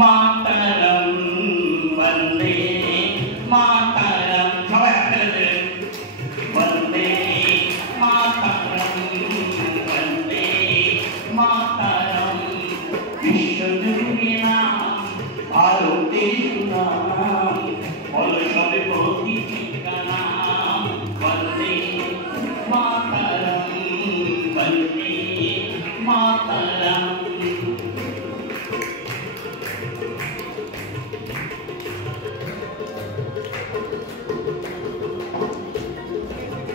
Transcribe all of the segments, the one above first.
মাতরম বন্দে মাতরম সবাই একসাথে বন্দে মাতরম বন্দে মাতরম বিশ্বজুড়ে নাম ভারতের নাম বলো সবে প্রতিটি নাম বন্দে মাতরম বন্দে মাতরম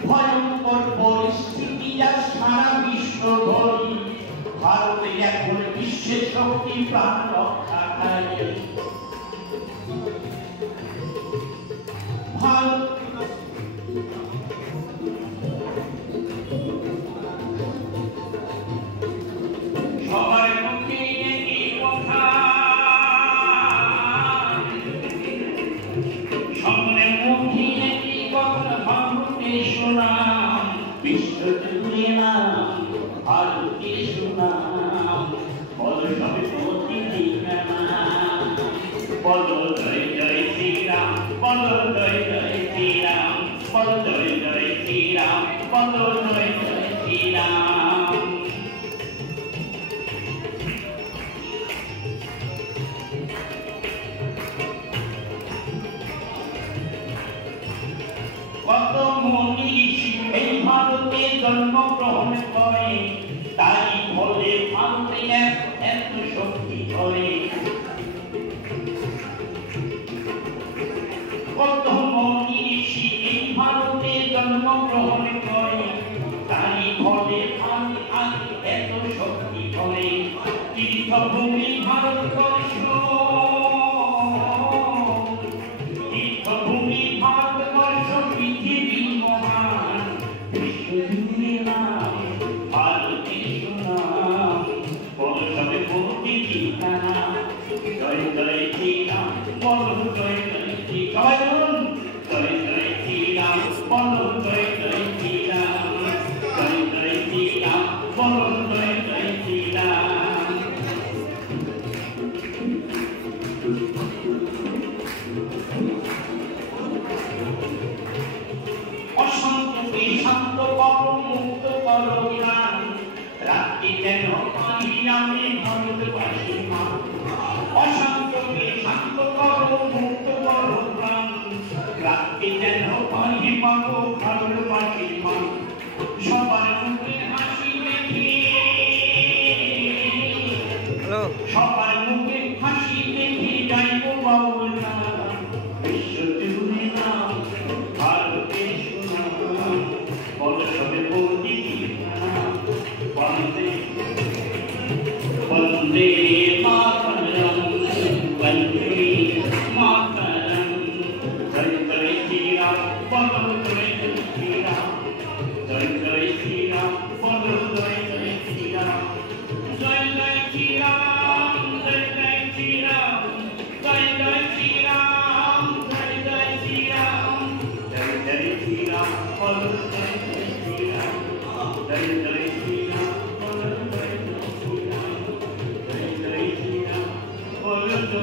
ভয়ঙ্কর পরিস্থিতি যা সারা বিশ্ব ভরি ভারতে এখন বিশ্বের শক্তি প্রাণ রক্ষাকারী ভারত সবার মুখে একই কথা সবার মুখে একই কথা ভারতের সুনাম বিশ্বজুড়ে নাম ভারতের সুনাম বলো সবে প্রতিটি নাম বলো জয় জয় শ্রীরাম বলো জয় জয় শ্রীরাম বলো জয় জয় শ্রীরাম বলো জয় জয় শ্রীরাম কত মনীষী এই ভারতে জন্মগ্রহণ করে তাই বলে ভারতে এত শক্তি করে কত মনীষী এই ভারতে জন্মগ্রহণ করে তাই বলে ভারতে এত শক্তি করে তীর্থভূমি ভারতবর্ষ তীর্থভূমি ভারতবর্ষ পৃথিবী মহান বিশ্বজুড়ে নাম ভারতের সুনাম বলো সবে প্রতিটি নাম জয় জয় শ্রীরাম বলো জয় জয় শ্রী সবাই বলুন জয় জয় শ্রীরাম বলো জয় জয় শ্রীরাম জয় জয় শ্রীরাম বলো জয় জয় শ্রীরাম অশান্তকে শান্ত করো মুক্ত করো প্রাণ রাত্রি যেন পানি আমি ভারতবাসী মান অশান্তকে শান্ত করো মুক্ত করো প্রাণ রাত্রি যেন পানি পাবো ভারতবাসী মান সবার মুখে হাসি দেখি সবার মুখে হাসি দেখি যাইব বাবুর নাম বিশ্বজুড়ে নাম ভারতের সুনাম বলো সবে প্রতিটি নাম বন্দে বন্দে মাতরম বন্দে মাতরম জয় জয় শ্রীরাম বলো জয় জয় শ্রীরাম জয় জয় শ্রীরাম বলো জয় জয় শ্রীরাম জয় জয় শ্রীরাম জয় জয় শ্রীরাম জয় জয় শ্রীরাম জয় জয় শ্রীরাম জয় জয় শ্রীরাম বলো